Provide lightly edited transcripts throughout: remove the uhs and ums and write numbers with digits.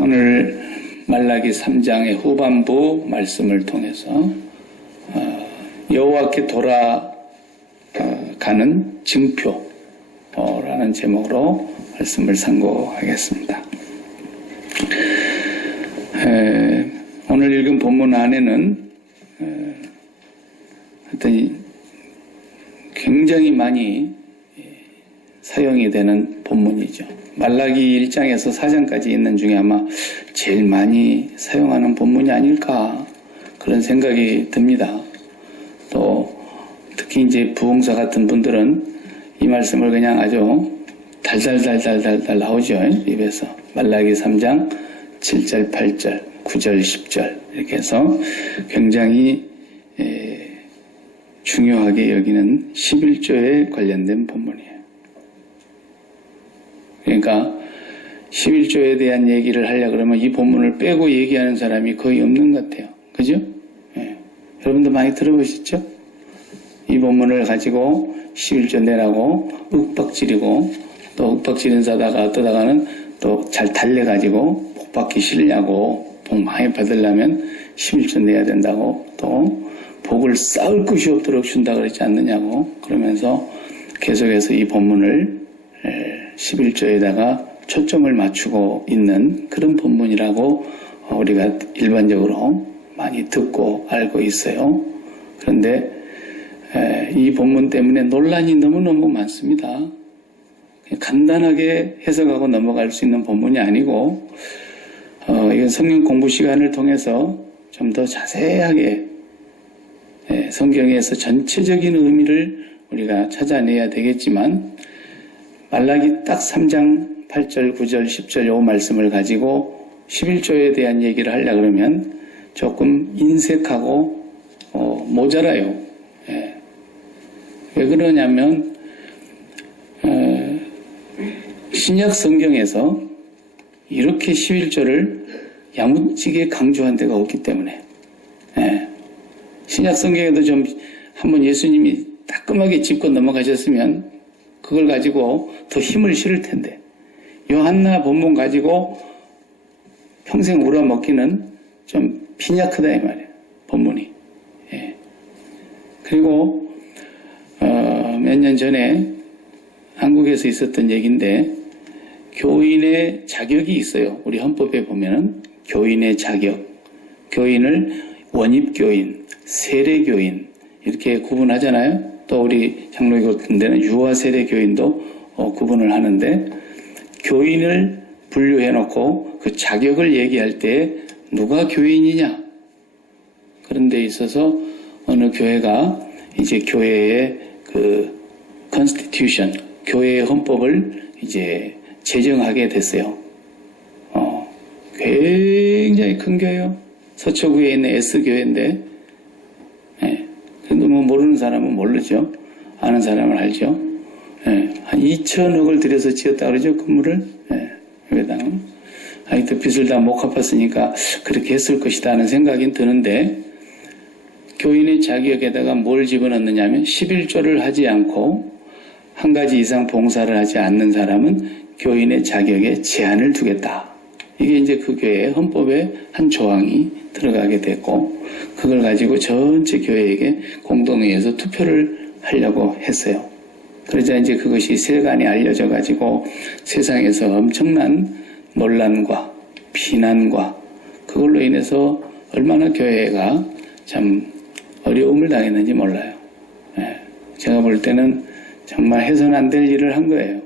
오늘 말라기 3장의 후반부 말씀을 통해서 여호와께 돌아가는 징표라는 제목으로 말씀을 상고하겠습니다. 오늘 읽은 본문 안에는 하여튼 굉장히 많이 사용이 되는 본문이죠. 말라기 1장에서 4장까지 있는 중에 아마 제일 많이 사용하는 본문이 아닐까 그런 생각이 듭니다. 또 특히 이제 부흥사 같은 분들은 이 말씀을 그냥 아주 달달달달달달 나오죠. 입에서 말라기 3장 7절, 8절, 9절, 10절 이렇게 해서 굉장히 중요하게 여기는 11조에 관련된 본문이에요. 그러니까 11조에 대한 얘기를 하려고 그러면 이 본문을 빼고 얘기하는 사람이 거의 없는 것 같아요. 그죠? 예. 여러분도 많이 들어보셨죠? 이 본문을 가지고 11조 내라고 윽박지르고 또 윽박지른 사다가 어떠다가는 또 잘 달래가지고 복 받기 싫냐고 복 많이 받으려면 11조 내야 된다고 또 복을 쌓을 것이 없도록 준다 그러지 않느냐고 그러면서 계속해서 이 본문을 11조에다가 초점을 맞추고 있는 그런 본문이라고 우리가 일반적으로 많이 듣고 알고 있어요. 그런데 이 본문 때문에 논란이 너무너무 많습니다. 간단하게 해석하고 넘어갈 수 있는 본문이 아니고 이건 성경 공부 시간을 통해서 좀 더 자세하게 성경에서 전체적인 의미를 우리가 찾아내야 되겠지만 말라기 딱 3장 8절, 9절, 10절 요 말씀을 가지고 11조에 대한 얘기를 하려고 그러면 조금 인색하고 모자라요. 왜 그러냐면 신약 성경에서 이렇게 11조를 야무지게 강조한 데가 없기 때문에 신약 성경에도 좀 한번 예수님이 따끔하게 짚고 넘어가셨으면 그걸 가지고 더 힘을 실을 텐데 요한나 본문 가지고 평생 우러먹기는 좀 빈약하다 이 말이에요. 본문이. 그리고 몇 년 전에 한국에서 있었던 얘기인데 교인의 자격이 있어요. 우리 헌법에 보면은 교인의 자격, 교인을 원입교인, 세례교인 이렇게 구분하잖아요. 또 우리 장로교 같은 데는 유아세례교인도 구분을 하는데 교인을 분류해놓고 그 자격을 얘기할 때 누가 교인이냐 그런 데 있어서 어느 교회가 이제 교회의 그 constitution, 교회의 헌법을 이제 제정하게 됐어요. 굉장히 큰 교회요. 서초구에 있는 S교회인데 근데 뭐 모르는 사람은 모르죠. 아는 사람은 알죠. 한 2천억을 들여서 지었다 그러죠. 건물을. 여기다가. 하여튼 빚을 다 못 갚았으니까 그렇게 했을 것이다 하는 생각이 드는데 교인의 자격에다가 뭘 집어넣느냐면 11조를 하지 않고 한 가지 이상 봉사를 하지 않는 사람은 교인의 자격에 제한을 두겠다. 이게 이제 그 교회의 헌법에 한 조항이 들어가게 됐고 그걸 가지고 전체 교회에게 공동회의에서 투표를 하려고 했어요. 그러자 이제 그것이 세간에 알려져 가지고 세상에서 엄청난 논란과 비난과 그걸로 인해서 얼마나 교회가 참 어려움을 당했는지 몰라요. 제가 볼 때는 정말 해서는 안 될 일을 한 거예요.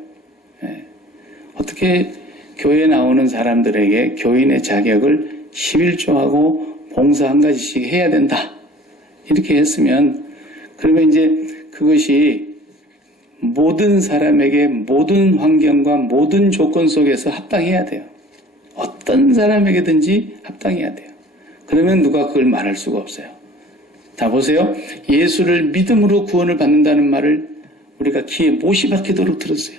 어떻게 교회에 나오는 사람들에게 교인의 자격을 11조하고 봉사 한 가지씩 해야 된다. 이렇게 했으면 그러면 이제 그것이 모든 사람에게 모든 환경과 모든 조건 속에서 합당해야 돼요. 어떤 사람에게든지 합당해야 돼요. 그러면 누가 그걸 말할 수가 없어요. 다 보세요. 예수를 믿음으로 구원을 받는다는 말을 우리가 귀에 못이 박히도록 들었어요.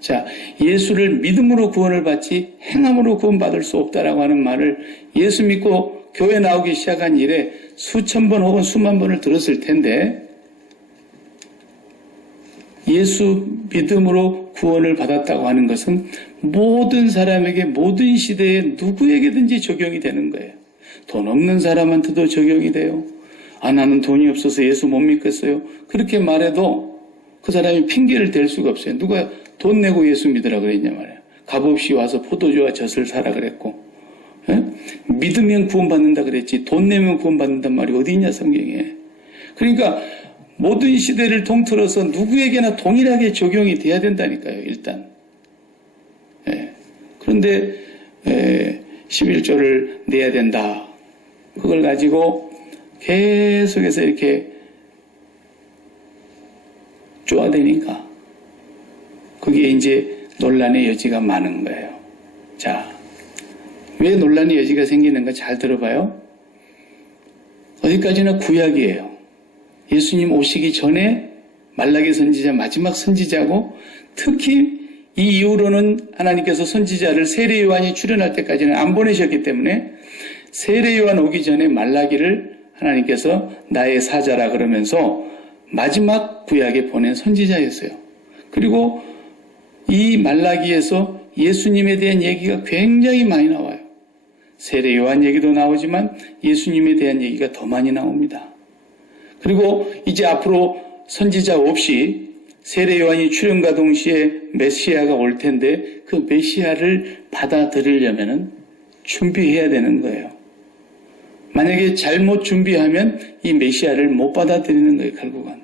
자, 예수를 믿음으로 구원을 받지 행함으로 구원받을 수 없다라고 하는 말을 예수 믿고 교회 나오기 시작한 이래 수천 번 혹은 수만 번을 들었을 텐데 예수 믿음으로 구원을 받았다고 하는 것은 모든 사람에게 모든 시대에 누구에게든지 적용이 되는 거예요. 돈 없는 사람한테도 적용이 돼요. 아, 나는 돈이 없어서 예수 못 믿겠어요. 그렇게 말해도 그 사람이 핑계를 댈 수가 없어요. 누가 돈 내고 예수 믿으라 그랬냐 말이에요. 값없이 와서 포도주와 젖을 사라 그랬고, 예? 믿으면 구원받는다 그랬지 돈 내면 구원받는단 말이 어디 있냐 성경에. 그러니까 모든 시대를 통틀어서 누구에게나 동일하게 적용이 돼야 된다니까요. 일단. 예. 그런데 11조를 내야 된다. 그걸 가지고 계속해서 이렇게 쪼아대니까 그게 이제 논란의 여지가 많은 거예요. 자, 왜 논란의 여지가 생기는가 잘 들어봐요. 어디까지나 구약이에요. 예수님 오시기 전에 말라기 선지자, 마지막 선지자고, 특히 이 이후로는 하나님께서 선지자를 세례 요한이 출현할 때까지는 안 보내셨기 때문에 세례 요한 오기 전에 말라기를 하나님께서 나의 사자라 그러면서 마지막 구약에 보낸 선지자였어요. 그리고 이 말라기에서 예수님에 대한 얘기가 굉장히 많이 나와요. 세례 요한 얘기도 나오지만 예수님에 대한 얘기가 더 많이 나옵니다. 그리고 이제 앞으로 선지자 없이 세례 요한이 출현과 동시에 메시아가 올 텐데 그 메시아를 받아들이려면 준비해야 되는 거예요. 만약에 잘못 준비하면 이 메시아를 못 받아들이는 거예요, 결국은.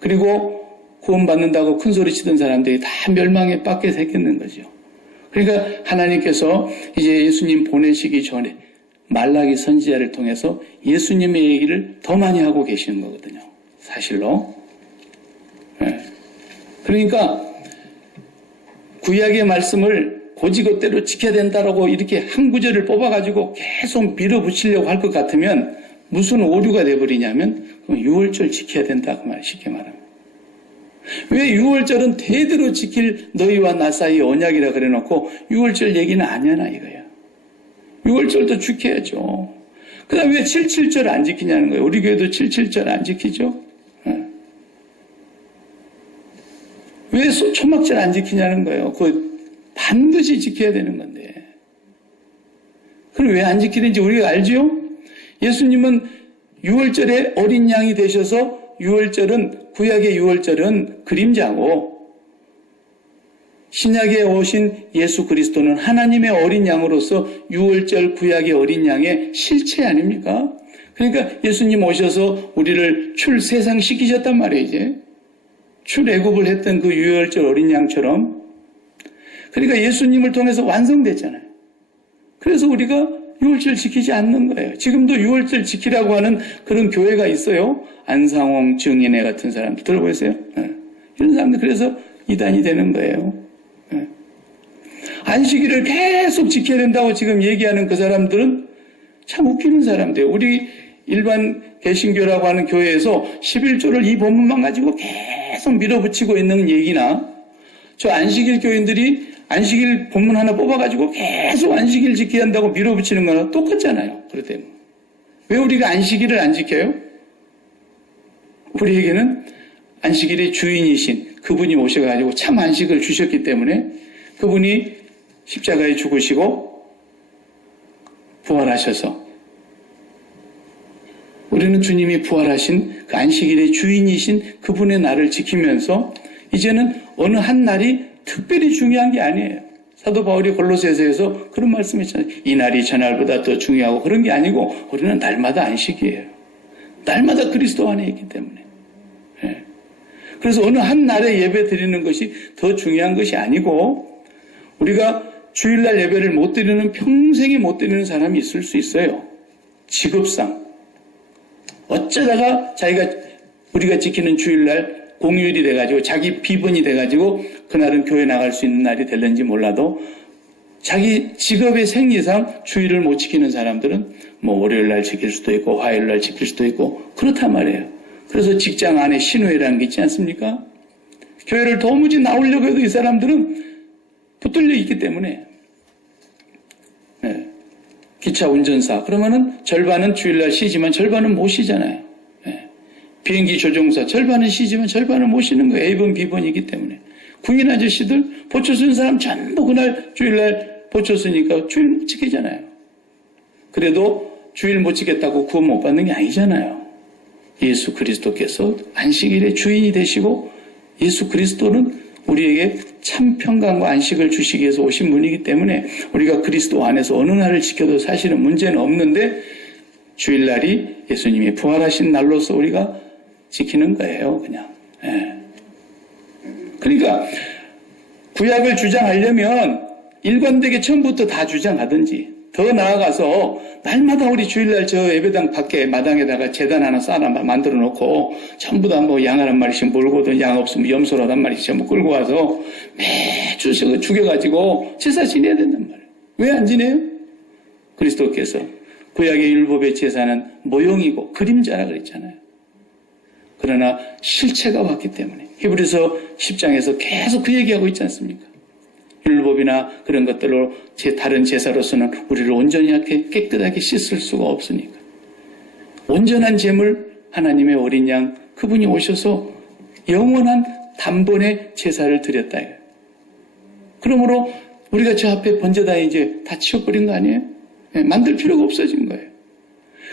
그리고 구원받는다고 큰 소리 치던 사람들이 다 멸망에 빠게 새겼는 거죠. 그러니까 하나님께서 이제 예수님 보내시기 전에 말라기 선지자를 통해서 예수님의 얘기를 더 많이 하고 계시는 거거든요. 사실로. 네. 그러니까 구약의 말씀을 고지것대로 지켜야 된다라고 이렇게 한 구절을 뽑아가지고 계속 밀어붙이려고 할 것 같으면 무슨 오류가 돼버리냐면 6월절 지켜야 된다 그 말 쉽게 말하면. 왜 6월절은 대대로 지킬 너희와 나 사이의 언약이라 그래놓고 6월절 얘기는 안 하나 이거야. 6월절도 지켜야죠. 그 다음에 왜 77절 안 지키냐는 거예요. 우리 교회도 77절 안 지키죠. 왜 초막절 안 지키냐는 거예요. 그거 반드시 지켜야 되는 건데. 그럼 왜 안 지키는지 우리가 알죠? 예수님은 6월절에 어린 양이 되셔서 6월절은 구약의 6월절은 그림자고 신약에 오신 예수 그리스도는 하나님의 어린 양으로서 6월절 구약의 어린 양의 실체 아닙니까? 그러니까 예수님 오셔서 우리를 출세상시키셨단 말이에요. 이제 출애굽을 했던 그 6월절 어린 양처럼. 그러니까 예수님을 통해서 완성됐잖아요. 그래서 우리가 6월절 지키지 않는 거예요. 지금도 6월절 지키라고 하는 그런 교회가 있어요. 안상홍, 정인애 같은 사람들 들어보세요. 이런 사람들 그래서 이단이 되는 거예요. 안식일을 계속 지켜야 된다고 지금 얘기하는 그 사람들은 참 웃기는 사람들이에요. 우리 일반 개신교라고 하는 교회에서 11조를 이 본문만 가지고 계속 밀어붙이고 있는 얘기나 저 안식일 교인들이 안식일 본문 하나 뽑아가지고 계속 안식일 지켜야 한다고 밀어붙이는 거나 똑같잖아요. 그럴 왜 우리가 안식일을 안 지켜요? 우리에게는 안식일의 주인이신 그분이 오셔가지고 참 안식을 주셨기 때문에 그분이 십자가에 죽으시고 부활하셔서 우리는 주님이 부활하신 그 안식일의 주인이신 그분의 날을 지키면서 이제는 어느 한 날이 특별히 중요한 게 아니에요. 사도 바울이 골로새서에서 그런 말씀했잖아요. 이 날이 저날보다 더 중요하고 그런 게 아니고 우리는 날마다 안식이에요. 날마다 그리스도 안에 있기 때문에. 네. 그래서 어느 한 날에 예배 드리는 것이 더 중요한 것이 아니고 우리가 주일날 예배를 못 드리는 평생에 못 드리는 사람이 있을 수 있어요. 직업상. 어쩌다가 우리가 지키는 주일날 공휴일이 돼가지고 자기 비번이 돼가지고 그날은 교회 나갈 수 있는 날이 될는지 몰라도 자기 직업의 생리상 주일을 못 지키는 사람들은 뭐 월요일날 지킬 수도 있고 화요일날 지킬 수도 있고 그렇단 말이에요. 그래서 직장 안에 신호회라는 게 있지 않습니까? 교회를 도무지 나오려고 해도 이 사람들은 붙들려 있기 때문에 네. 기차 운전사 그러면은 절반은 주일날 쉬지만 절반은 못 쉬잖아요. 네. 비행기 조종사 절반은 쉬지만 절반은 못 쉬는 거예요. A번, B번이기 때문에. 군인 아저씨들 보초 쓴 사람 전부 그날 주일날 보초 쓰니까 주일 못 지키잖아요. 그래도 주일 못 지켰다고 구원 못 받는 게 아니잖아요. 예수 그리스도께서 안식일의 주인이 되시고 예수 그리스도는 우리에게 참 평강과 안식을 주시기 위해서 오신 분이기 때문에 우리가 그리스도 안에서 어느 날을 지켜도 사실은 문제는 없는데 주일날이 예수님이 부활하신 날로서 우리가 지키는 거예요. 그냥. 예. 그러니까 구약을 주장하려면 일관되게 처음부터 다 주장하든지 더 나아가서 날마다 우리 주일날 저 예배당 밖에 마당에다가 제단 하나 쌓아 만들어 놓고 전부 다 뭐 양 한 마리씩 몰고든 양 없으면 염소라도 한 마리씩 전부 끌고 와서 매주 죽여가지고 제사 지내야 된단 말이에요. 왜 안 지내요? 그리스도께서 구약의 율법의 제사는 모형이고 그림자라 그랬잖아요. 그러나 실체가 왔기 때문에 히브리서 10장에서 계속 그 얘기하고 있지 않습니까? 율법이나 그런 것들로 다른 제사로서는 우리를 온전히 깨끗하게 씻을 수가 없으니까. 온전한 제물 하나님의 어린 양 그분이 오셔서 영원한 단번에 제사를 드렸다. 그러므로 우리가 저 앞에 번제다 이제 다 치워버린 거 아니에요? 만들 필요가 없어진 거예요.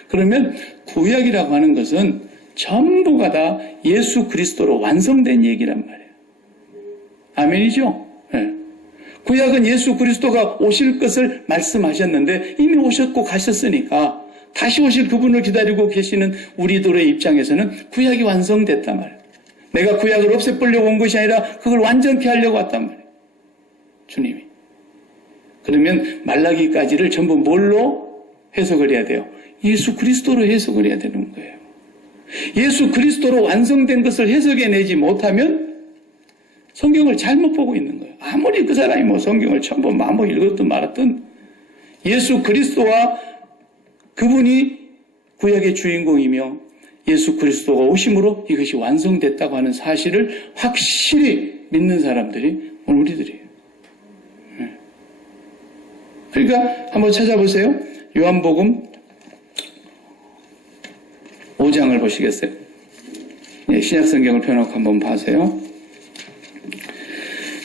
그러면 구약이라고 하는 것은 전부가 다 예수 그리스도로 완성된 얘기란 말이에요. 아멘이죠? 네. 구약은 예수 그리스도가 오실 것을 말씀하셨는데 이미 오셨고 가셨으니까 다시 오실 그분을 기다리고 계시는 우리들의 입장에서는 구약이 완성됐단 말이에요. 내가 구약을 없애버리려고 온 것이 아니라 그걸 완전케 하려고 왔단 말이에요. 주님이. 그러면 말라기까지를 전부 뭘로 해석을 해야 돼요? 예수 그리스도로 해석을 해야 되는 거예요. 예수 그리스도로 완성된 것을 해석해내지 못하면 성경을 잘못 보고 있는 거예요. 아무리 그 사람이 뭐 성경을 처음 보면 뭐 읽었든 말았든 예수 그리스도와 그분이 구약의 주인공이며 예수 그리스도가 오심으로 이것이 완성됐다고 하는 사실을 확실히 믿는 사람들이 오늘 우리들이에요. 그러니까 한번 찾아보세요. 요한복음 5장을 보시겠어요? 신약성경을 펴놓고 한번 봐세요.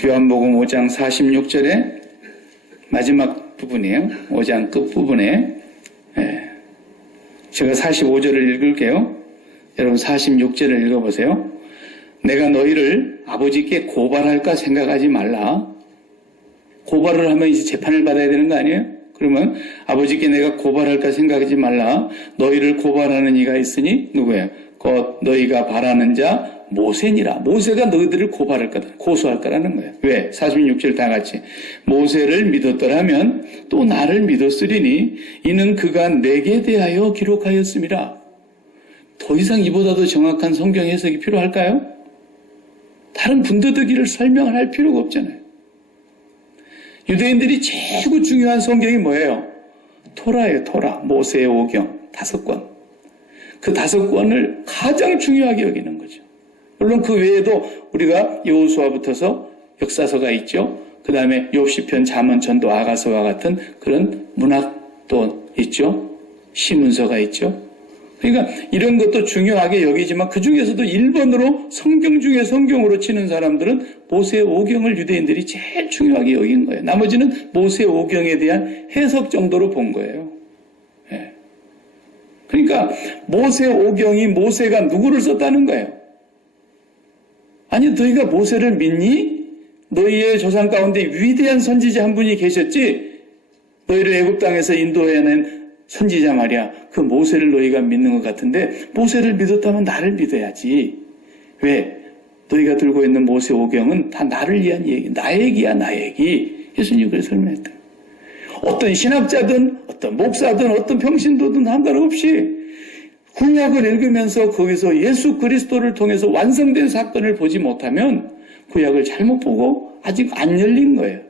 요한복음 5장 46절에 마지막 부분이에요. 5장 끝부분에 제가 45절을 읽을게요. 여러분 46절을 읽어보세요. 내가 너희를 아버지께 고발할까 생각하지 말라. 고발을 하면 이제 재판을 받아야 되는 거 아니에요? 그러면 아버지께 내가 고발할까 생각하지 말라. 너희를 고발하는 이가 있으니 누구예요? 곧 너희가 바라는 자 모세니라. 모세가 너희들을 고발할 거다. 고소할 거라는 거예요. 왜? 46절 다 같이. 모세를 믿었더라면 또 나를 믿었으리니 이는 그가 내게 대하여 기록하였음이라. 더 이상 이보다도 정확한 성경 해석이 필요할까요? 다른 분더더기를 설명을 할 필요가 없잖아요. 유대인들이 최고 중요한 성경이 뭐예요? 토라예요. 토라. 모세의 오경 5권. 그 5권을 가장 중요하게 여기는 거죠. 물론 그 외에도 우리가 여호수아부터서 역사서가 있죠. 그 다음에 욥시편, 잠언, 전도, 아가서와 같은 그런 문학도 있죠. 시문서가 있죠. 그러니까 이런 것도 중요하게 여기지만 그 중에서도 1번으로 성경 중에 성경으로 치는 사람들은 모세 오경을 유대인들이 제일 중요하게 여긴 거예요. 나머지는 모세 오경에 대한 해석 정도로 본 거예요. 네. 그러니까 모세 오경이 모세가 누구를 썼다는 거예요. 아니 너희가 모세를 믿니? 너희의 조상 가운데 위대한 선지자 한 분이 계셨지? 너희를 애굽 땅에서 인도해낸 선지자 말이야. 그 모세를 너희가 믿는 것 같은데 모세를 믿었다면 나를 믿어야지. 왜? 너희가 들고 있는 모세 오경은 다 나를 위한 얘기. 나 얘기야 나 얘기. 예수님이 그렇게 설명했다. 어떤 신학자든 어떤 목사든 어떤 평신도든 상관없이 구약을 읽으면서 거기서 예수 그리스도를 통해서 완성된 사건을 보지 못하면 구약을 잘못 보고 아직 안 열린 거예요.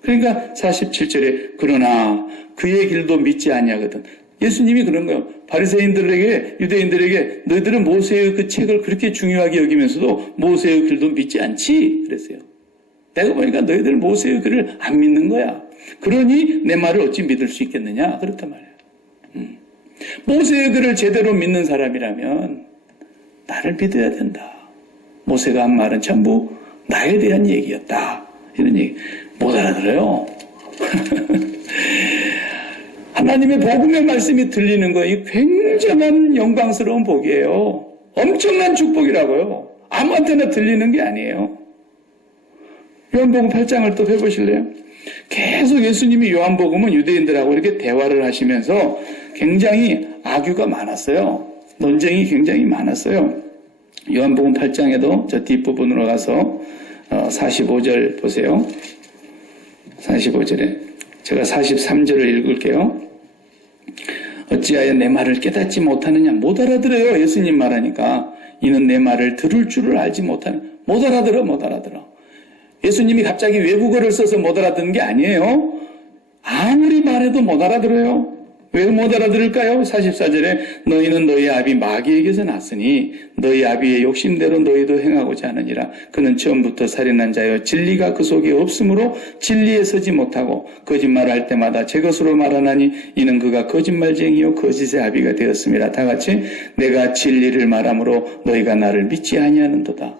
그러니까 47절에 그러나 그의 길도 믿지 아니하거든. 예수님이 그런 거예요. 바리새인들에게 유대인들에게 너희들은 모세의 그 책을 그렇게 중요하게 여기면서도 모세의 길도 믿지 않지 그랬어요. 내가 보니까 너희들 모세의 글을 안 믿는 거야. 그러니 내 말을 어찌 믿을 수 있겠느냐 그렇단 말이에요. 모세의 글을 제대로 믿는 사람이라면 나를 믿어야 된다. 모세가 한 말은 전부 나에 대한 얘기였다. 이런 얘기 못 알아들어요. 하나님의 복음의 말씀이 들리는 것이 굉장한 영광스러운 복이에요. 엄청난 축복이라고요. 아무한테나 들리는 게 아니에요. 요한복음 8장을 또 펴보실래요? 계속 예수님이 요한복음은 유대인들하고 이렇게 대화를 하시면서 굉장히 악유가 많았어요. 논쟁이 굉장히 많았어요. 요한복음 8장에도 저 뒷부분으로 가서 45절 보세요. 45절에 제가 43절을 읽을게요. 어찌하여 내 말을 깨닫지 못하느냐. 못 알아들어요. 예수님 말하니까. 이는 내 말을 들을 줄을 알지 못하는. 못 알아들어. 예수님이 갑자기 외국어를 써서 못 알아듣는 게 아니에요. 아무리 말해도 못 알아들어요. 왜 못 알아들을까요? 44절에 너희는 너희 아비 마귀에게서 났으니 너희 아비의 욕심대로 너희도 행하고자 하느니라. 그는 처음부터 살인한 자여 진리가 그 속에 없으므로 진리에 서지 못하고 거짓말할 때마다 제 것으로 말하나니 이는 그가 거짓말쟁이요 거짓의 아비가 되었습니다. 다 같이 내가 진리를 말함으로 너희가 나를 믿지 아니하는도다.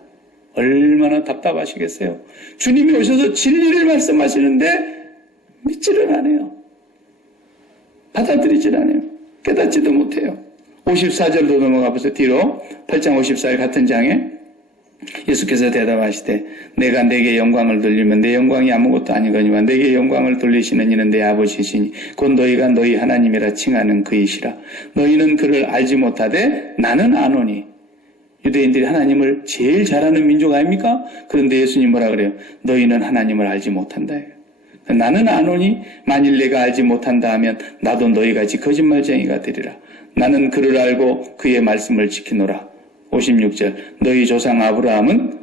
얼마나 답답하시겠어요. 주님이 오셔서 진리를 말씀하시는데 믿지를 않아요. 받아들이질 않아요. 깨닫지도 못해요. 54절도 넘어가 보세요. 뒤로 8장 54절 같은 장에 예수께서 대답하시되 내가 내게 영광을 돌리면 내 영광이 아무것도 아니거니와 내게 영광을 돌리시는 이는 내 아버지시니 곧 너희가 너희 하나님이라 칭하는 그이시라. 너희는 그를 알지 못하되 나는 아노니. 유대인들이 하나님을 제일 잘하는 민족 아닙니까? 그런데 예수님 뭐라 그래요? 너희는 하나님을 알지 못한다. 나는 아노니 만일 내가 알지 못한다 하면 나도 너희같이 거짓말쟁이가 되리라. 나는 그를 알고 그의 말씀을 지키노라. 56절 너희 조상 아브라함은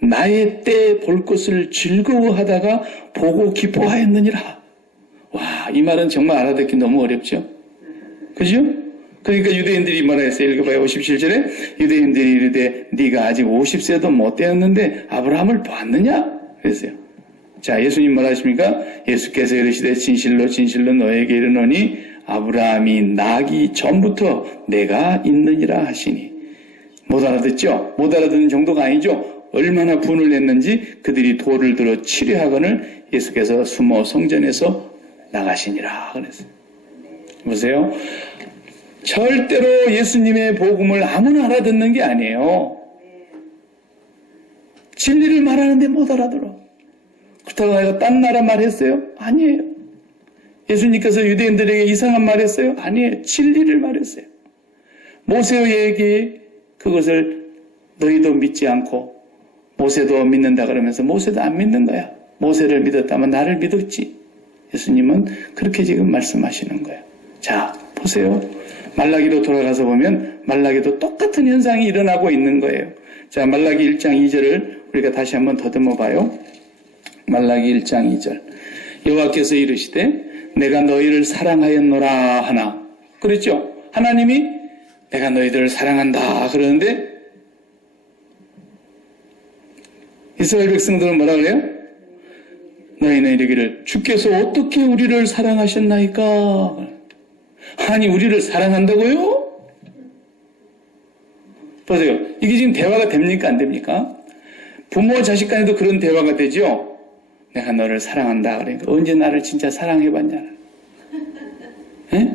나의 때 볼 것을 즐거워하다가 보고 기뻐하였느니라. 와, 이 말은 정말 알아듣기 너무 어렵죠? 그죠? 그러니까 유대인들이 뭐라 했어요? 읽어봐요. 57절에 유대인들이 이르되 네가 아직 50세도 못 되었는데 아브라함을 봤느냐? 그랬어요. 자, 예수님 뭐라 하십니까? 예수께서 이르시되 진실로 진실로 너에게 이르노니 아브라함이 나기 전부터 내가 있느니라 하시니. 못 알아듣죠? 못 알아듣는 정도가 아니죠? 얼마나 분을 냈는지 그들이 돌을 들어 치려하거늘 예수께서 숨어 성전에서 나가시니라 그랬어요. 보세요. 절대로 예수님의 복음을 아무나 알아듣는 게 아니에요. 진리를 말하는데 못 알아들어. 그렇다고 내가 딴 나라 말했어요? 아니에요. 예수님께서 유대인들에게 이상한 말했어요? 아니에요. 진리를 말했어요. 모세의 얘기 그것을 너희도 믿지 않고 모세도 믿는다 그러면서 모세도 안 믿는 거야. 모세를 믿었다면 나를 믿었지. 예수님은 그렇게 지금 말씀하시는 거예요. 자, 보세요. 말라기로 돌아가서 보면 말라기도 똑같은 현상이 일어나고 있는 거예요. 자, 말라기 1장 2절을 우리가 다시 한번 더듬어 봐요. 말라기 1장 2절. 여호와께서 이르시되 내가 너희를 사랑하였노라 하나. 그랬죠? 하나님이 내가 너희들을 사랑한다 그러는데 이스라엘 백성들은 뭐라 그래요? 너희는 이르기를 주께서 어떻게 우리를 사랑하셨나이까? 아니 우리를 사랑한다고요? 보세요. 이게 지금 대화가 됩니까 안 됩니까? 부모 자식 간에도 그런 대화가 되죠? 내가 너를 사랑한다. 그러니까 언제 나를 진짜 사랑해봤냐? 에?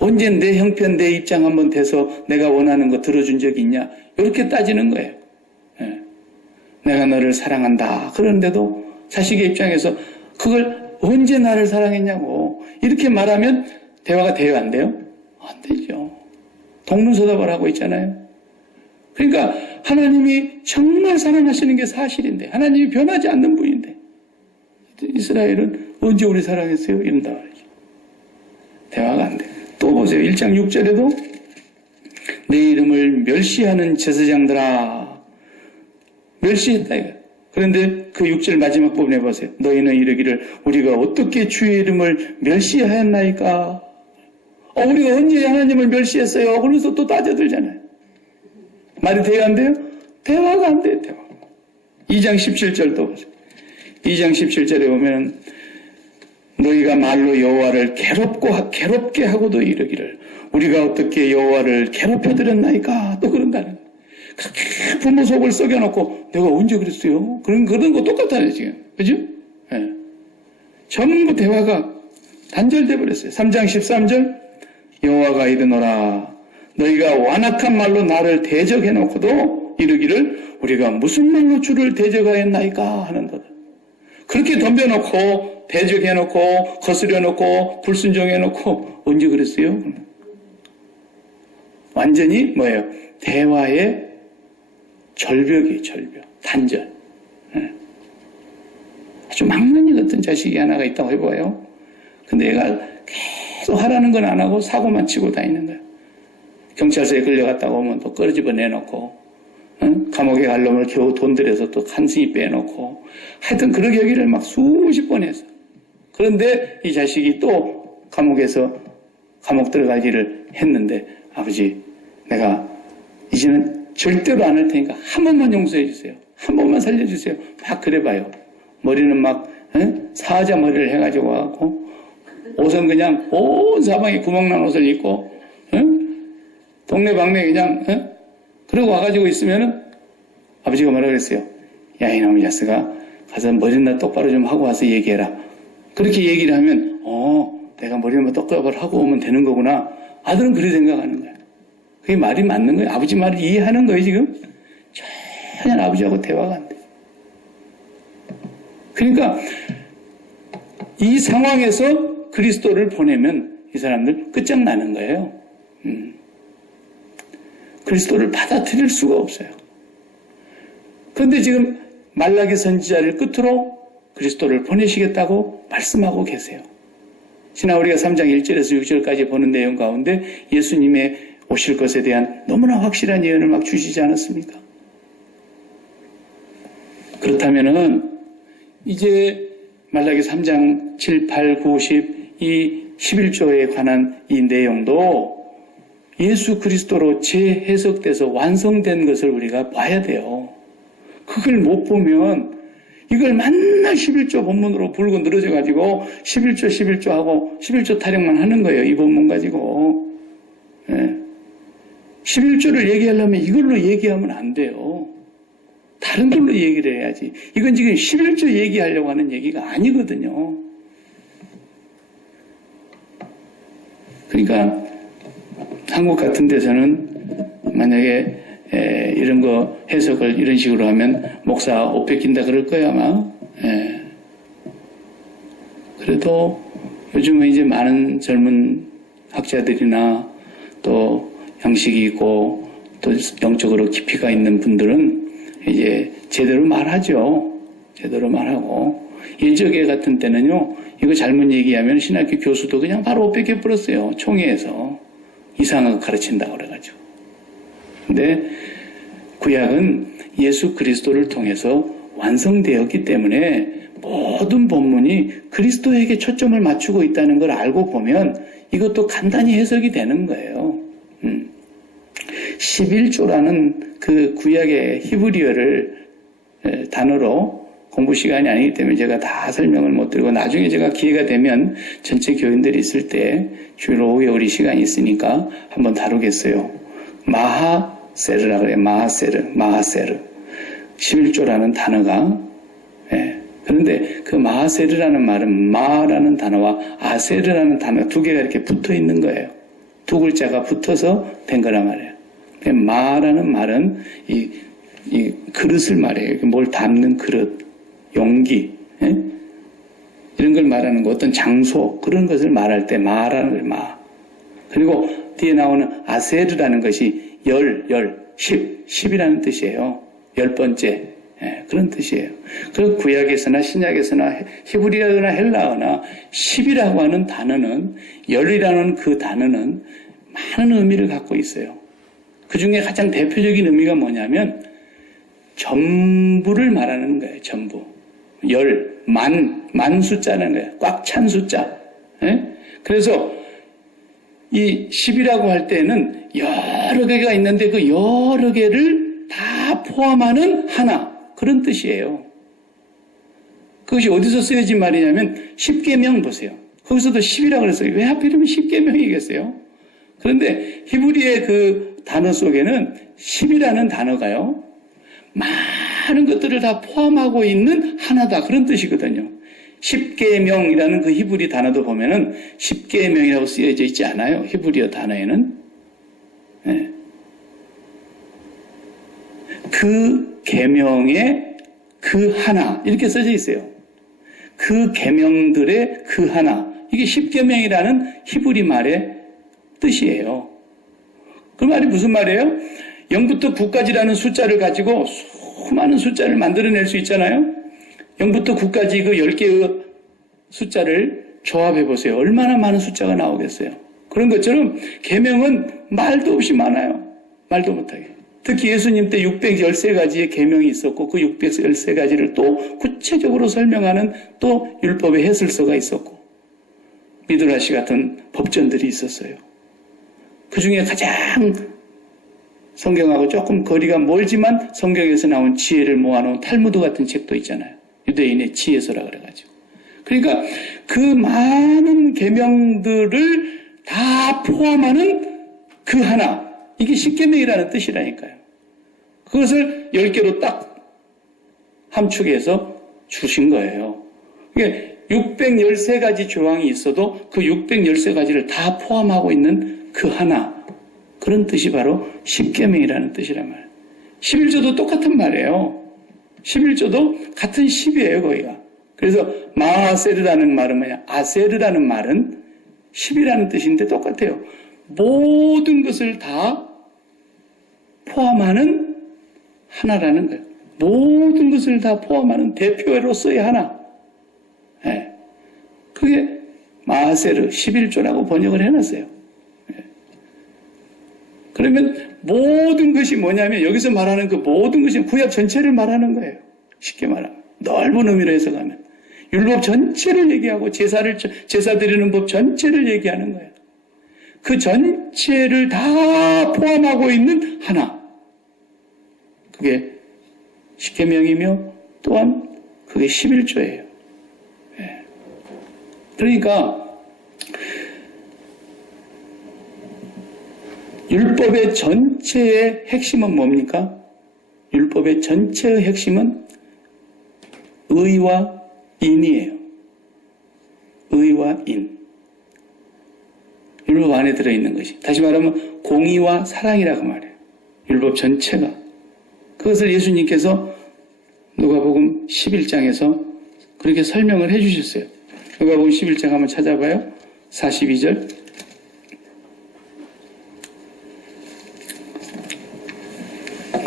언제 내 형편, 내 입장 한번 돼서 내가 원하는 거 들어준 적이 있냐? 이렇게 따지는 거예요. 에. 내가 너를 사랑한다. 그런데도 자식의 입장에서 그걸 언제 나를 사랑했냐고 이렇게 말하면 대화가 돼요, 안 돼요? 안 되죠. 동문서답을 하고 있잖아요. 그러니까 하나님이 정말 사랑하시는 게 사실인데 하나님이 변하지 않는 분인데 이스라엘은 언제 우리 사랑했어요? 이런다 말이죠. 대화가 안 돼요. 또 보세요. 1장 6절에도 내 이름을 멸시하는 제사장들아. 멸시했다 이거. 그런데 그 6절 마지막 부분에 보세요. 너희는 이르기를 우리가 어떻게 주의 이름을 멸시하였나이까? 우리가 언제 하나님을 멸시했어요? 그러면서 또 따져들잖아요. 말이 돼요, 안 돼요? 대화가 안 돼요, 대화. 2장 17절도 보세요. 2장 17절에 보면 너희가 말로 여호와를 괴롭게 하고도 이르기를 우리가 어떻게 여호와를 괴롭혀드렸나이까? 또 그런다는 거예요. 그렇게 부모 속을 썩여놓고 내가 언제 그랬어요? 그런 거 똑같아요 지금. 그죠? 네. 전부 대화가 단절돼 버렸어요. 3장 13절 여호와가 이르노라 너희가 완악한 말로 나를 대적해놓고도 이르기를 우리가 무슨 말로 주를 대적하였나이까 하는도다. 그렇게 덤벼놓고 대적해놓고 거스려놓고 불순종해놓고 언제 그랬어요? 완전히 뭐예요? 대화의 절벽이 절벽, 단절. 아주 막내니 같은 자식이 하나가 있다고 해봐요. 근데 얘가 계속 하라는 건 안 하고 사고만 치고 다니는 거예요. 경찰서에 끌려갔다가 오면 또 끌어집어 내놓고, 감옥에 갈 놈을 겨우 돈 들여서 또 한승이 빼놓고, 하여튼 그러게 여기를 막 수십 번 했어. 그런데 이 자식이 또 감옥에서 감옥 들어갈 일을 했는데, 아버지, 내가 이제는 절대로 안 할 테니까 한 번만 용서해 주세요. 한 번만 살려주세요. 막 그래봐요. 머리는 막 사자 머리를 해가지고 와갖고 옷은 그냥 온 사방에 구멍난 옷을 입고 동네방네 그냥 그러고 와가지고 있으면은 아버지가 뭐라 그랬어요? 야 이놈의 자식아 가서 머리나 똑바로 좀 하고 와서 얘기해라. 그렇게 얘기를 하면 내가 머리나 똑바로 하고 오면 되는 거구나. 아들은 그렇게 생각하는 거야. 그게 말이 맞는 거예요. 아버지 말을 이해하는 거예요 지금. 전혀 아버지하고 대화가 안 돼. 그러니까 이 상황에서 그리스도를 보내면 이 사람들 끝장나는 거예요. 그리스도를 받아들일 수가 없어요. 그런데 지금 말라기 선지자를 끝으로 그리스도를 보내시겠다고 말씀하고 계세요. 지난 우리가 3장 1절에서 6절까지 보는 내용 가운데 예수님의 오실 것에 대한 너무나 확실한 예언을 막 주시지 않았습니까? 그렇다면은 이제 말라기 3장 7, 8, 9, 10 이 11조에 관한 이 내용도 예수 그리스도로 재해석돼서 완성된 것을 우리가 봐야 돼요. 그걸 못 보면 이걸 맨날 11조 본문으로 불고 늘어져가지고 11조 하고 11조 타령만 하는 거예요. 이 본문 가지고. 11조를 얘기하려면 이걸로 얘기하면 안 돼요. 다른 걸로 얘기를 해야지. 이건 지금 11조 얘기하려고 하는 얘기가 아니거든요. 그러니까 한국 같은 데서는 만약에 이런 거 해석을 이런 식으로 하면 목사 옷 뺏긴다 그럴 거야 아마. 그래도 요즘은 이제 많은 젊은 학자들이나 또 양식이 있고 또 영적으로 깊이가 있는 분들은 이제 제대로 말하죠. 제대로 말하고. 일적에 같은 때는요, 이거 잘못 얘기하면 신학교 교수도 그냥 바로 옷 뺏겨버렸어요. 총회에서. 이상한 거 가르친다고 그래가지고. 근데 구약은 예수 그리스도를 통해서 완성되었기 때문에 모든 본문이 그리스도에게 초점을 맞추고 있다는 걸 알고 보면 이것도 간단히 해석이 되는 거예요. 11조라는 그 구약의 히브리어를 단어로 공부 시간이 아니기 때문에 제가 다 설명을 못 드리고 나중에 제가 기회가 되면 전체 교인들이 있을 때 주일 오후에 우리 시간이 있으니까 한번 다루겠어요. 마하세르라 그래요. 마하세르. 11조라는 단어가 그런데 그 마하세르라는 말은 마라는 단어와 아세르라는 단어 두 개가 이렇게 붙어 있는 거예요. 두 글자가 붙어서 된 거란 말이에요. 마라는 말은 이 그릇을 말해요. 뭘 담는 그릇, 용기, 이런 걸 말하는 거, 어떤 장소, 그런 것을 말할 때 마라는 걸 마. 그리고 뒤에 나오는 아세르라는 것이 10이라는 뜻이에요. 10번째. 그런 뜻이에요. 그 구약에서나 신약에서나 히브리어나 헬라어나 10이라고 하는 단어는, 열이라는 그 단어는 많은 의미를 갖고 있어요. 그 중에 가장 대표적인 의미가 뭐냐면 전부를 말하는 거예요. 전부. 만 숫자는 거예요. 꽉 찬 숫자. 그래서 이 10이라고 할 때는 여러 개가 있는데 그 여러 개를 다 포함하는 하나. 그런 뜻이에요. 그것이 어디서 쓰여진 말이냐면 10계명 보세요. 거기서도 10이라고 그랬어요. 왜 하필이면 10계명이겠어요? 그런데 히브리의 그 단어 속에는 10이라는 단어가요, 많은 것들을 다 포함하고 있는 하나다, 그런 뜻이거든요. 십계명이라는 그 히브리 단어도 보면은 십계명이라고 쓰여져 있지 않아요. 히브리어 단어에는. 네. 그 계명의 그 하나, 이렇게 써져 있어요. 그 계명들의 그 하나, 이게 십계명이라는 히브리 말의 뜻이에요. 그 말이 무슨 말이에요? 0부터 9까지라는 숫자를 가지고 수많은 숫자를 만들어낼 수 있잖아요. 0부터 9까지 그 10개의 숫자를 조합해 보세요. 얼마나 많은 숫자가 나오겠어요. 그런 것처럼 계명은 말도 없이 많아요. 말도 못하게. 특히 예수님 때 613가지의 계명이 있었고, 그 613가지를 또 구체적으로 설명하는 또 율법의 해설서가 있었고, 미드라시 같은 법전들이 있었어요. 그 중에 가장 성경하고 조금 거리가 멀지만 성경에서 나온 지혜를 모아놓은 탈무드 같은 책도 있잖아요. 유대인의 지혜서라 그래가지고. 그러니까 그 많은 계명들을 다 포함하는 그 하나, 이게 십계명이라는 뜻이라니까요. 그것을 10개로 딱 함축해서 주신 거예요. 그러니까 613가지 조항이 있어도 그 613가지를 다 포함하고 있는 그 하나, 그런 뜻이 바로 십계명이라는 뜻이란 말이에요. 11조도 똑같은 말이에요. 11조도 같은 10이에요, 거기가. 그래서 마아세르라는 말은 뭐냐? 아세르라는 말은 10이라는 뜻인데 똑같아요. 모든 것을 다 포함하는 하나라는 거예요. 모든 것을 다 포함하는 대표로서의 하나. 네. 그게 마아세르 11조라고 번역을 해놨어요. 네. 그러면 모든 것이 뭐냐면 여기서 말하는 그 모든 것이 구약 전체를 말하는 거예요. 쉽게 말하면. 넓은 의미로 해석하면. 율법 전체를 얘기하고 제사 드리는 법 전체를 얘기하는 거예요. 그 전체를 다 포함하고 있는 하나. 그게 십계명이며 또한 그게 11조예요. 예. 그러니까 율법의 전체의 핵심은 뭡니까? 율법의 전체의 핵심은 의와 인이에요. 의와 인. 율법 안에 들어있는 것이. 다시 말하면 공의와 사랑이라고 말해요. 율법 전체가. 그것을 예수님께서 누가복음 11장에서 그렇게 설명을 해 주셨어요. 누가복음 11장 한번 찾아봐요. 42절.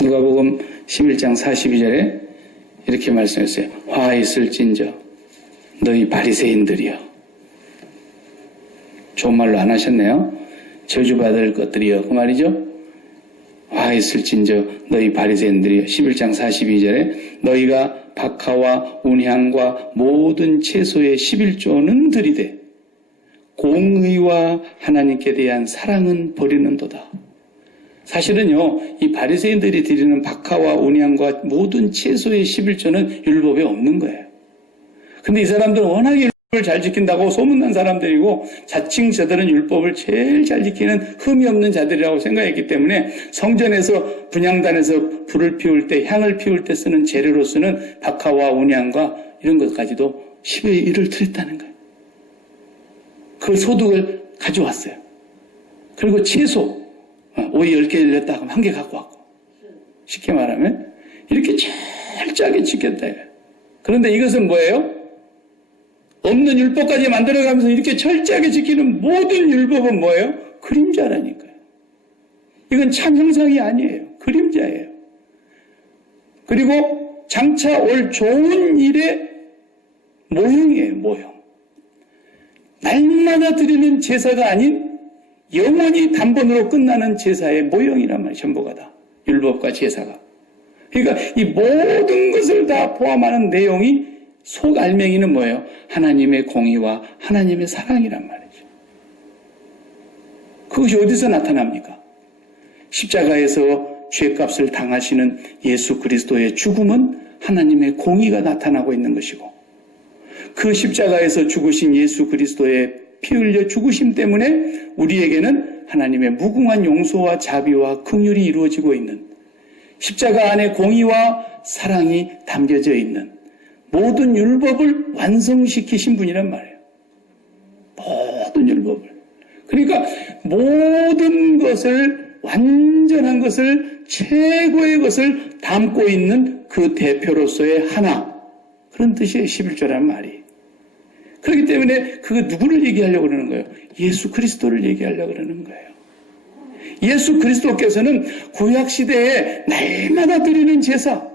누가복음 11장 42절에 이렇게 말씀했어요. 화 있을진저 너희 바리새인들이여. 좋은 말로 안 하셨네요. 저주받을 것들이여. 그 말이죠. 화 있을진저 너희 바리새인들이여. 11장 42절에 너희가 박하와 운향과 모든 채소의 11조는 들이되 공의와 하나님께 대한 사랑은 버리는도다. 사실은요, 이 바리새인들이 드리는 박하와 온향과 모든 채소의 11조는 율법에 없는 거예요. 근데 이 사람들은 워낙에 율법을 잘 지킨다고 소문난 사람들이고 자칭 저들은 율법을 제일 잘 지키는 흠이 없는 자들이라고 생각했기 때문에 성전에서 분향단에서 불을 피울 때, 향을 피울 때 쓰는 재료로 쓰는 박하와 온향과 이런 것까지도 10의 1을 드렸다는 거예요. 그 소득을 가져왔어요. 그리고 채소, 오이 10개 넣었다 하면 1개 갖고 왔고. 쉽게 말하면 이렇게 철저하게 지켰다. 그런데 이것은 뭐예요? 없는 율법까지 만들어가면서 이렇게 철저하게 지키는 모든 율법은 뭐예요? 그림자라니까요. 이건 참 형상이 아니에요. 그림자예요. 그리고 장차 올 좋은 일의 모형이에요. 모형. 날마다 드리는 제사가 아닌 영원히 단번으로 끝나는 제사의 모형이란 말이에요. 전부가 다. 율법과 제사가. 그러니까 이 모든 것을 다 포함하는 내용이 속 알맹이는 뭐예요? 하나님의 공의와 하나님의 사랑이란 말이죠. 그것이 어디서 나타납니까? 십자가에서 죄값을 당하시는 예수 그리스도의 죽음은 하나님의 공의가 나타나고 있는 것이고, 그 십자가에서 죽으신 예수 그리스도의 피 흘려 죽으심 때문에 우리에게는 하나님의 무궁한 용서와 자비와 긍휼이 이루어지고 있는, 십자가 안에 공의와 사랑이 담겨져 있는 모든 율법을 완성시키신 분이란 말이에요. 모든 율법을. 그러니까 모든 것을, 완전한 것을, 최고의 것을 담고 있는 그 대표로서의 하나, 그런 뜻이에요. 11조라는 말이. 그렇기 때문에 그 누구를 얘기하려고 그러는 거예요? 예수 그리스도를 얘기하려고 그러는 거예요. 예수 그리스도께서는 구약시대에 날마다 드리는 제사,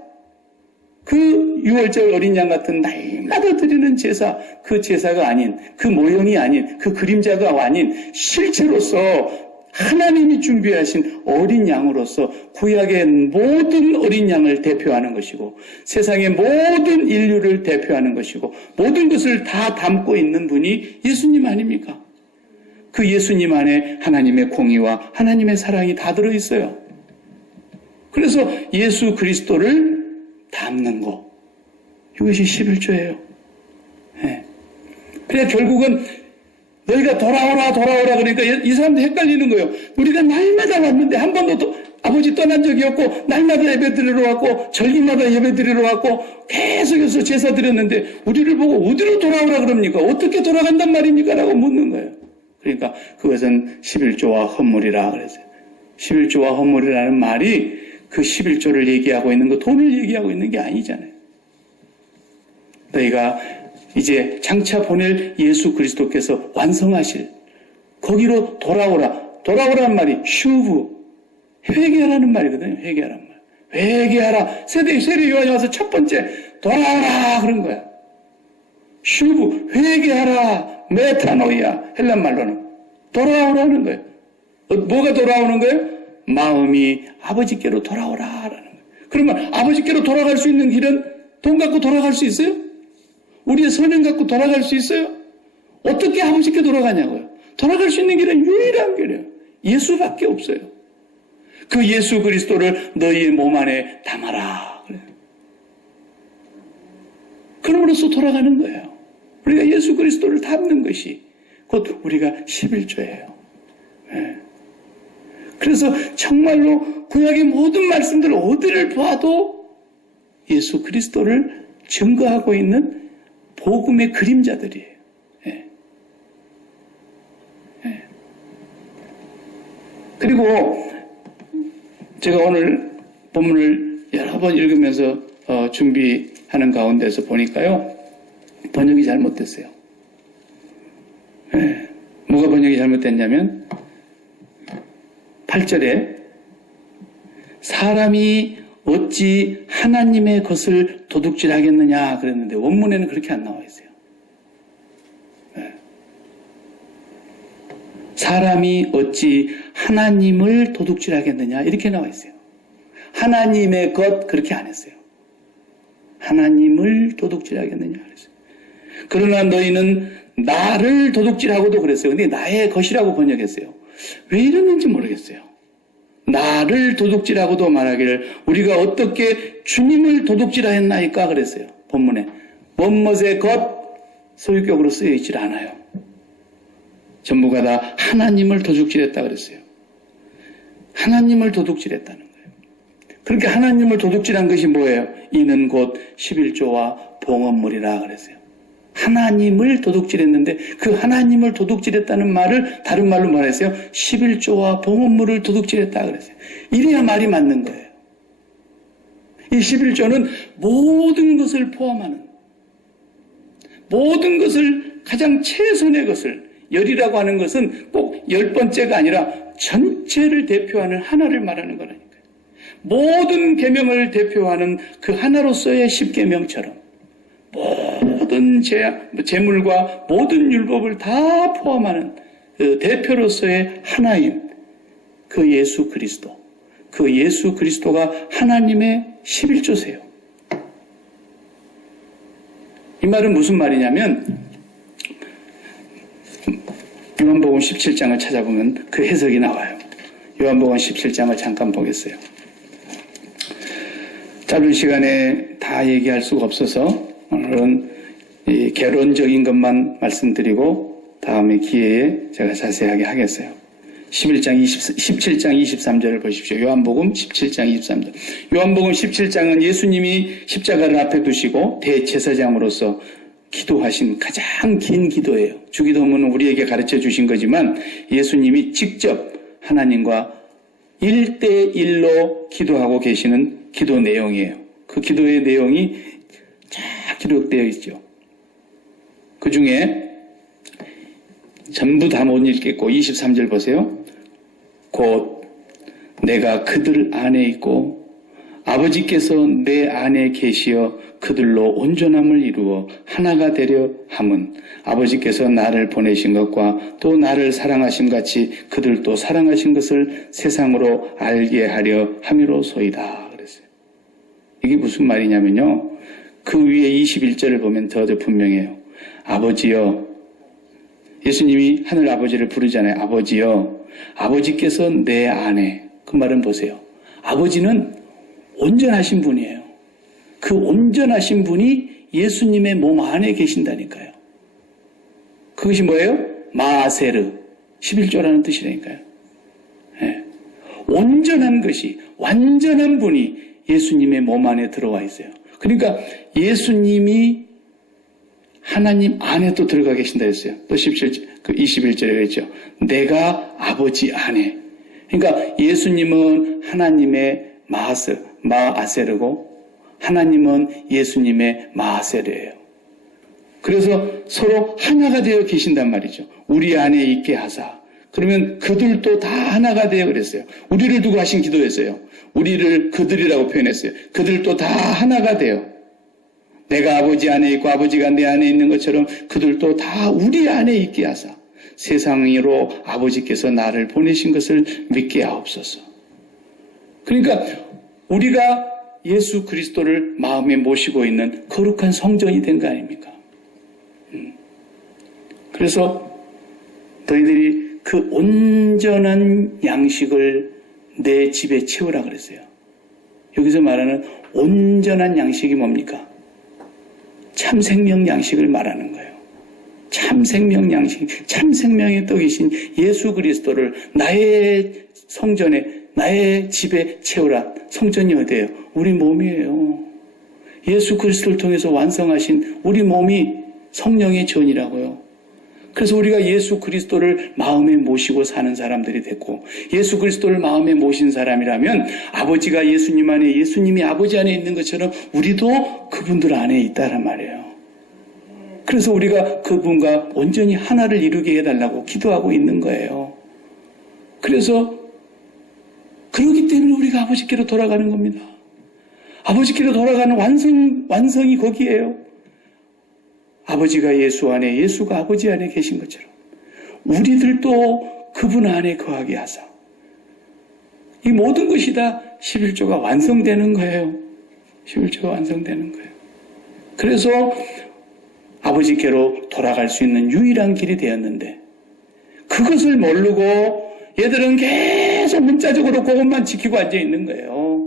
그 유월절 어린 양 같은 날마다 드리는 제사, 그 제사가 아닌, 그 모형이 아닌, 그 그림자가 아닌 실체로서 하나님이 준비하신 어린 양으로서 구약의 모든 어린 양을 대표하는 것이고, 세상의 모든 인류를 대표하는 것이고, 모든 것을 다 담고 있는 분이 예수님 아닙니까? 그 예수님 안에 하나님의 공의와 하나님의 사랑이 다 들어있어요. 그래서 예수 그리스도를 담는 것, 이것이 11조예요. 네. 그래 결국은 너희가 돌아오라 그러니까 이 사람도 헷갈리는 거예요. 우리가 날마다 왔는데 한 번도 아버지 떠난 적이 없고, 날마다 예배 드리러 왔고, 절기마다 예배 드리러 왔고, 계속해서 제사 드렸는데 우리를 보고 어디로 돌아오라 그럽니까? 어떻게 돌아간단 말입니까? 라고 묻는 거예요. 그러니까 그것은 11조와 헌물이라 그랬어요. 11조와 헌물이라는 말이 그 11조를 얘기하고 있는 거, 돈을 얘기하고 있는 게 아니잖아요. 너희가 이제 장차 보낼 예수 그리스도께서 완성하실 거기로 돌아오라는 말이 슈브, 회개하라는 말이거든요. 회개하라는 말. 회개하라. 세례 요한이 와서 첫 번째 돌아오라 그런 거야. 슈브, 회개하라. 메타노이아, 헬란 말로는 돌아오라는 거예요. 뭐가 돌아오는 거예요? 마음이 아버지께로 돌아오라라는 거예요. 그러면 아버지께로 돌아갈 수 있는 길은 돈 갖고 돌아갈 수 있어요? 우리의 선행 갖고 돌아갈 수 있어요? 어떻게 아버지께 돌아가냐고요? 돌아갈 수 있는 길은 유일한 길이에요. 예수밖에 없어요. 그 예수 그리스도를 너희의 몸 안에 담아라. 그래요. 그럼으로써 돌아가는 거예요. 우리가 예수 그리스도를 담는 것이 곧 우리가 11조예요. 네. 그래서 정말로 구약의 모든 말씀들 어디를 봐도 예수 그리스도를 증거하고 있는 복음의 그림자들이에요. 네. 네. 그리고 제가 오늘 본문을 여러 번 읽으면서 준비하는 가운데서 보니까요, 번역이 잘못됐어요. 네. 뭐가 번역이 잘못됐냐면 8절에 사람이 어찌 하나님의 것을 도둑질하겠느냐 그랬는데 원문에는 그렇게 안 나와 있어요. 네. 사람이 어찌 하나님을 도둑질하겠느냐 이렇게 나와 있어요. 하나님의 것 그렇게 안 했어요. 하나님을 도둑질하겠느냐 그랬어요. 그러나 너희는 나를 도둑질하고도 그랬어요. 근데 나의 것이라고 번역했어요. 왜 이랬는지 모르겠어요. 나를 도둑질하고도 말하기를 우리가 어떻게 주님을 도둑질하였나이까 그랬어요. 본문에 뭐뭇의 것 소유격으로 쓰여 있질 않아요. 전부가 다 하나님을 도둑질했다 그랬어요. 하나님을 도둑질했다는 거예요. 그렇게 하나님을 도둑질한 것이 뭐예요? 이는 곧 11조와 봉헌물이라 그랬어요. 하나님을 도둑질했는데 그 하나님을 도둑질했다는 말을 다른 말로 말했어요. 11조와 봉헌물을 도둑질했다 그랬어요. 이래야 말이 맞는 거예요. 이 11조는 모든 것을 포함하는, 모든 것을 가장 최선의 것을, 열이라고 하는 것은 꼭 10번째가 아니라 전체를 대표하는 하나를 말하는 거라니까요. 모든 계명을 대표하는 그 하나로서의 10계명처럼 모든 재물과 모든 율법을 다 포함하는 그 대표로서의 하나인 그 예수 그리스도, 그 예수 그리스도가 하나님의 11조세요. 이 말은 무슨 말이냐면 요한복음 17장을 찾아보면 그 해석이 나와요. 요한복음 17장을 잠깐 보겠어요. 짧은 시간에 다 얘기할 수가 없어서 오늘은 이 개론적인 것만 말씀드리고 다음에 기회에 제가 자세하게 하겠어요. 17장 23절을 보십시오. 요한복음 17장 23절. 요한복음 17장은 예수님이 십자가를 앞에 두시고 대제사장으로서 기도하신 가장 긴 기도예요. 주기도문은 우리에게 가르쳐 주신 거지만 예수님이 직접 하나님과 1대1로 기도하고 계시는 기도 내용이에요. 그 기도의 내용이 쫙 기록되어 있죠. 그 중에 전부 다 못 읽겠고 23절 보세요. 곧 내가 그들 안에 있고 아버지께서 내 안에 계시어 그들로 온전함을 이루어 하나가 되려 함은 아버지께서 나를 보내신 것과 또 나를 사랑하심 같이 그들도 사랑하신 것을 세상으로 알게 하려 함이로소이다. 그랬어요. 이게 무슨 말이냐면요. 그 위에 21절을 보면 더 분명해요. 아버지여, 예수님이 하늘 아버지를 부르잖아요. 아버지여, 아버지께서 내 안에. 그 말은 보세요. 아버지는 온전하신 분이에요. 그 온전하신 분이 예수님의 몸 안에 계신다니까요. 그것이 뭐예요? 마세르 11조라는 뜻이라니까요. 네. 온전한 것이, 완전한 분이 예수님의 몸 안에 들어와 있어요. 그러니까 예수님이 하나님 안에 또 들어가 계신다 했어요. 또 21절에 그랬죠. 내가 아버지 안에. 그러니까 예수님은 하나님의 마아세르고 하나님은 예수님의 마아세르예요. 그래서 서로 하나가 되어 계신단 말이죠. 우리 안에 있게 하사. 그러면 그들도 다 하나가 되어 그랬어요. 우리를 두고 하신 기도였어요. 우리를 그들이라고 표현했어요. 그들도 다 하나가 되어. 내가 아버지 안에 있고 아버지가 내 안에 있는 것처럼 그들도 다 우리 안에 있게 하사 세상으로 아버지께서 나를 보내신 것을 믿게 하옵소서. 그러니까 우리가 예수 그리스도를 마음에 모시고 있는 거룩한 성전이 된 거 아닙니까? 그래서 너희들이 그 온전한 양식을 내 집에 채우라 그랬어요. 여기서 말하는 온전한 양식이 뭡니까? 참 생명 양식을 말하는 거예요. 참 생명 양식, 참 생명의 떡이신 예수 그리스도를 나의 성전에, 나의 집에 채우라. 성전이 어디예요? 우리 몸이에요. 예수 그리스도를 통해서 완성하신 우리 몸이 성령의 전이라고요. 그래서 우리가 예수 그리스도를 마음에 모시고 사는 사람들이 됐고, 예수 그리스도를 마음에 모신 사람이라면 아버지가 예수님 안에, 예수님이 아버지 안에 있는 것처럼 우리도 그분들 안에 있다란 말이에요. 그래서 우리가 그분과 온전히 하나를 이루게 해달라고 기도하고 있는 거예요. 그래서 그렇기 때문에 우리가 아버지께로 돌아가는 겁니다. 아버지께로 돌아가는 완성이 거기에요. 아버지가 예수 안에, 예수가 아버지 안에 계신 것처럼 우리들도 그분 안에 거하게 하사. 이 모든 것이 다 11조가 완성되는 거예요. 11조가 완성되는 거예요. 그래서 아버지께로 돌아갈 수 있는 유일한 길이 되었는데 그것을 모르고 얘들은 계속 문자적으로 그것만 지키고 앉아 있는 거예요.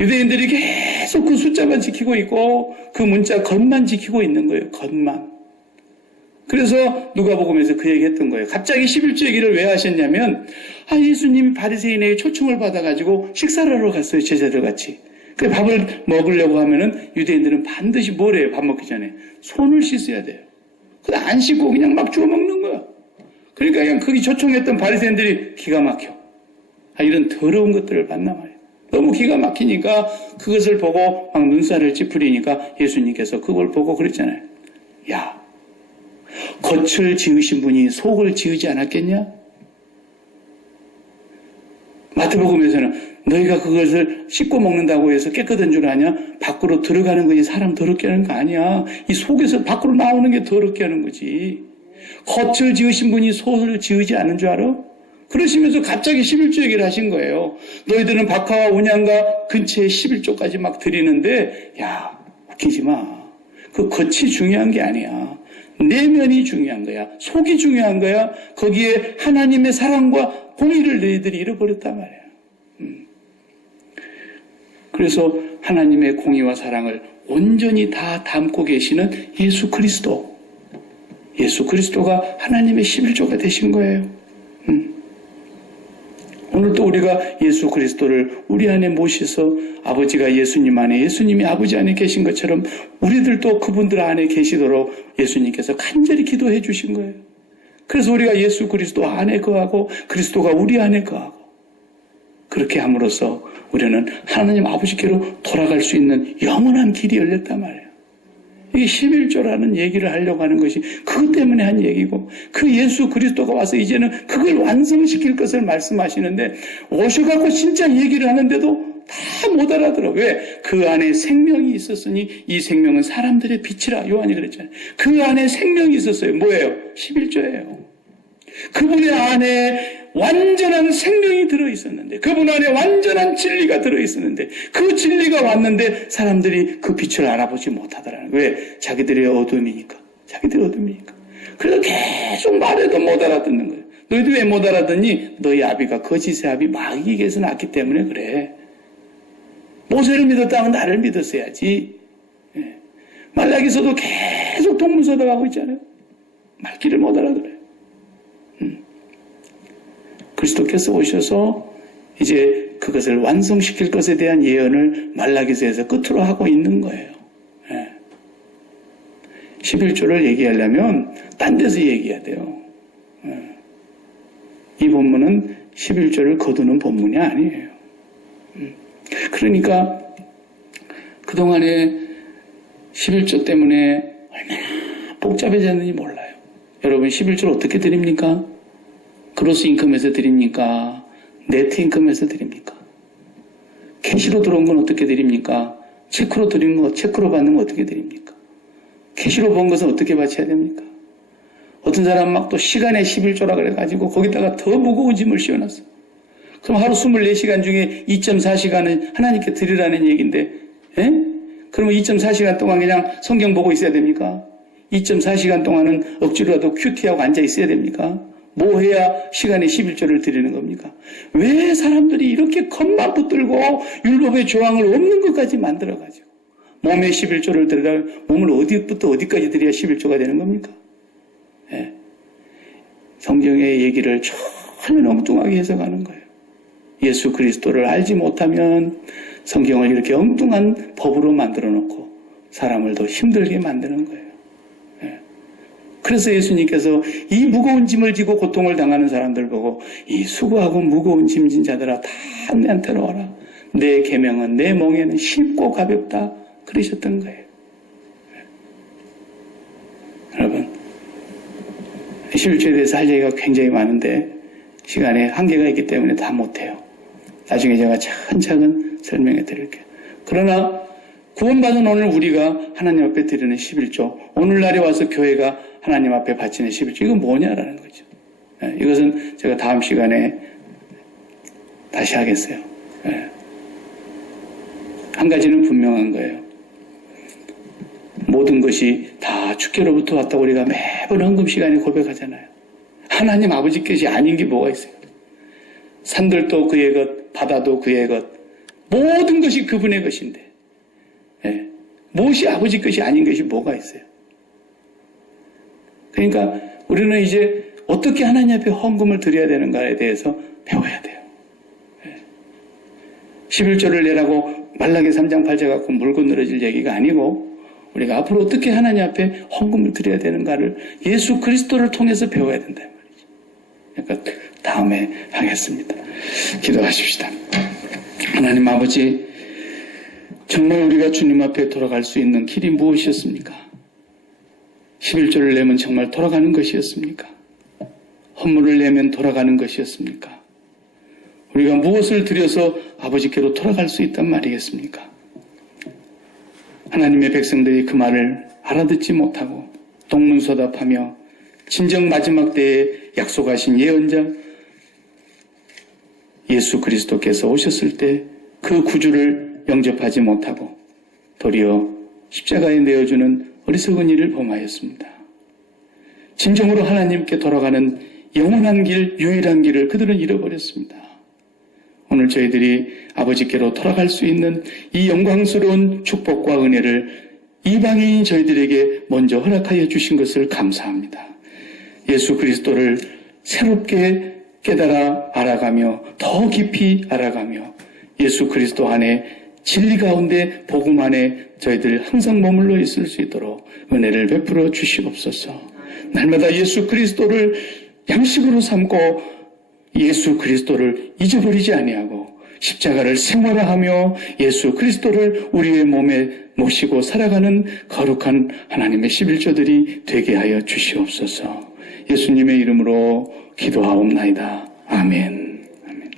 유대인들이 계속 그 숫자만 지키고 있고 그 문자 겉만 지키고 있는 거예요. 겉만. 그래서 누가복음에서 그 얘기했던 거예요. 갑자기 11조 얘기를 왜 하셨냐면 예수님이 바리새인에게 초청을 받아가지고 식사를 하러 갔어요. 제자들 같이. 그 밥을 먹으려고 하면은 유대인들은 반드시 뭘 해요? 밥 먹기 전에 손을 씻어야 돼요. 근데 안 씻고 그냥 막 주워 먹는 거야. 그러니까 그냥 거기 초청했던 바리새인들이 기가 막혀. 이런 더러운 것들을 봤나 말이에요. 너무 기가 막히니까 그것을 보고 막 눈살을 찌푸리니까 예수님께서 그걸 보고 그랬잖아요. 야, 겉을 지으신 분이 속을 지으지 않았겠냐? 마태복음에서는 너희가 그것을 씻고 먹는다고 해서 깨끗한 줄 아냐? 밖으로 들어가는 거지 사람 더럽게 하는 거 아니야. 이 속에서 밖으로 나오는 게 더럽게 하는 거지. 겉을 지으신 분이 속을 지으지 않은 줄 알아? 그러시면서 갑자기 11조 얘기를 하신 거예요. 너희들은 박하와 온양과 근처에 11조까지 막 드리는데 야, 웃기지 마. 그 겉이 중요한 게 아니야. 내면이 중요한 거야. 속이 중요한 거야. 거기에 하나님의 사랑과 공의를 너희들이 잃어버렸단 말이야. 그래서 하나님의 공의와 사랑을 온전히 다 담고 계시는 예수 그리스도. 예수 그리스도가 하나님의 11조가 되신 거예요. 오늘 또 우리가 예수 그리스도를 우리 안에 모셔서 아버지가 예수님 안에, 예수님이 아버지 안에 계신 것처럼 우리들도 그분들 안에 계시도록 예수님께서 간절히 기도해 주신 거예요. 그래서 우리가 예수 그리스도 안에 거하고 그리스도가 우리 안에 거하고 그렇게 함으로써 우리는 하나님 아버지께로 돌아갈 수 있는 영원한 길이 열렸단 말이에요. 이게 11조라는 얘기를 하려고 하는 것이 그것 때문에 한 얘기고, 그 예수 그리스도가 와서 이제는 그걸 완성시킬 것을 말씀하시는데, 오셔갖고 진짜 얘기를 하는데도 다 못 알아들어. 왜? 그 안에 생명이 있었으니 이 생명은 사람들의 빛이라 요한이 그랬잖아요. 그 안에 생명이 있었어요. 뭐예요? 11조예요. 그분의 안에 완전한 생명이 들어있었는데, 그분 안에 완전한 진리가 들어있었는데, 그 진리가 왔는데 사람들이 그 빛을 알아보지 못하더라는 거예요. 왜? 자기들의 어둠이니까. 자기들의 어둠이니까. 그래서 계속 말해도 못 알아듣는 거예요. 너희들 왜 못 알아듣니? 너희 아비가 거짓의 아비 마귀에게서 났기 때문에 그래. 모세를 믿었다면 나를 믿었어야지. 예. 말라기서도 계속 동문서답하고 있잖아요. 말귀를 못 알아들어요. 그리스도께서 오셔서 이제 그것을 완성시킬 것에 대한 예언을 말라기서에서 끝으로 하고 있는 거예요. 11조를 얘기하려면 딴 데서 얘기해야 돼요. 이 본문은 11조를 거두는 본문이 아니에요. 그러니까 그동안에 11조 때문에 얼마나 복잡해졌는지 몰라요. 여러분 11조를 어떻게 드립니까? 그로스 인컴에서 드립니까? 네트 인컴에서 드립니까? 캐시로 들어온 건 어떻게 드립니까? 체크로 드리는 거, 체크로 받는 거 어떻게 드립니까? 캐시로 번 것은 어떻게 바쳐야 됩니까? 어떤 사람 막 또 시간에 11조라 그래가지고 거기다가 더 무거운 짐을 씌워놨어. 그럼 하루 24시간 중에 2.4시간은 하나님께 드리라는 얘기인데, 예? 그러면 2.4시간 동안 그냥 성경 보고 있어야 됩니까? 2.4시간 동안은 억지로라도 큐티하고 앉아 있어야 됩니까? 뭐 해야 시간에 11조를 드리는 겁니까? 왜 사람들이 이렇게 겁만 붙들고 율법의 조항을 없는 것까지 만들어가지고 몸에 11조를 드리라, 몸을 어디부터 어디까지 드려야 11조가 되는 겁니까? 예. 성경의 얘기를 전혀 엉뚱하게 해석하는 거예요. 예수 그리스도를 알지 못하면 성경을 이렇게 엉뚱한 법으로 만들어 놓고 사람을 더 힘들게 만드는 거예요. 그래서 예수님께서 이 무거운 짐을 지고 고통을 당하는 사람들 보고 이 수고하고 무거운 짐진 자들아 다 내한테로 와라. 내 계명은 내 멍에는 쉽고 가볍다. 그러셨던 거예요. 여러분 11조에 대해서 할 얘기가 굉장히 많은데 시간에 한계가 있기 때문에 다 못해요. 나중에 제가 차근차근 설명해 드릴게요. 그러나 구원받은 오늘 우리가 하나님 앞에 드리는 11조, 오늘날에 와서 교회가 하나님 앞에 바치는 11조, 이건 뭐냐라는 거죠. 이것은 제가 다음 시간에 다시 하겠어요. 한 가지는 분명한 거예요. 모든 것이 다 주께로부터 왔다고 우리가 매번 헌금 시간에 고백하잖아요. 하나님 아버지 것이 아닌 게 뭐가 있어요? 산들도 그의 것, 바다도 그의 것, 모든 것이 그분의 것인데 무엇이 아버지 것이 아닌 것이 뭐가 있어요? 그러니까 우리는 이제 어떻게 하나님 앞에 헌금을 드려야 되는가에 대해서 배워야 돼요. 11조를 내라고 말라기 3장 8절 갖고 물고 늘어질 얘기가 아니고 우리가 앞으로 어떻게 하나님 앞에 헌금을 드려야 되는가를 예수 그리스도를 통해서 배워야 된다는 말이죠. 그러니까 다음에 하겠습니다. 기도하십시다. 하나님 아버지, 정말 우리가 주님 앞에 돌아갈 수 있는 길이 무엇이었습니까? 11조를 내면 정말 돌아가는 것이었습니까? 헌물을 내면 돌아가는 것이었습니까? 우리가 무엇을 드려서 아버지께로 돌아갈 수 있단 말이겠습니까? 하나님의 백성들이 그 말을 알아듣지 못하고 동문서답하며 진정 마지막 때에 약속하신 예언자 예수 그리스도께서 오셨을 때 그 구주를 영접하지 못하고 도리어 십자가에 내어주는 어리석은 일을 범하였습니다. 진정으로 하나님께 돌아가는 영원한 길, 유일한 길을 그들은 잃어버렸습니다. 오늘 저희들이 아버지께로 돌아갈 수 있는 이 영광스러운 축복과 은혜를 이방인 저희들에게 먼저 허락하여 주신 것을 감사합니다. 예수 그리스도를 새롭게 깨달아 알아가며 더 깊이 알아가며 예수 그리스도 안에 진리 가운데 복음 안에 저희들 항상 머물러 있을 수 있도록 은혜를 베풀어 주시옵소서. 날마다 예수 그리스도를 양식으로 삼고 예수 그리스도를 잊어버리지 아니하고 십자가를 생활화하며 예수 그리스도를 우리의 몸에 모시고 살아가는 거룩한 하나님의 11조들이 되게 하여 주시옵소서. 예수님의 이름으로 기도하옵나이다. 아멘.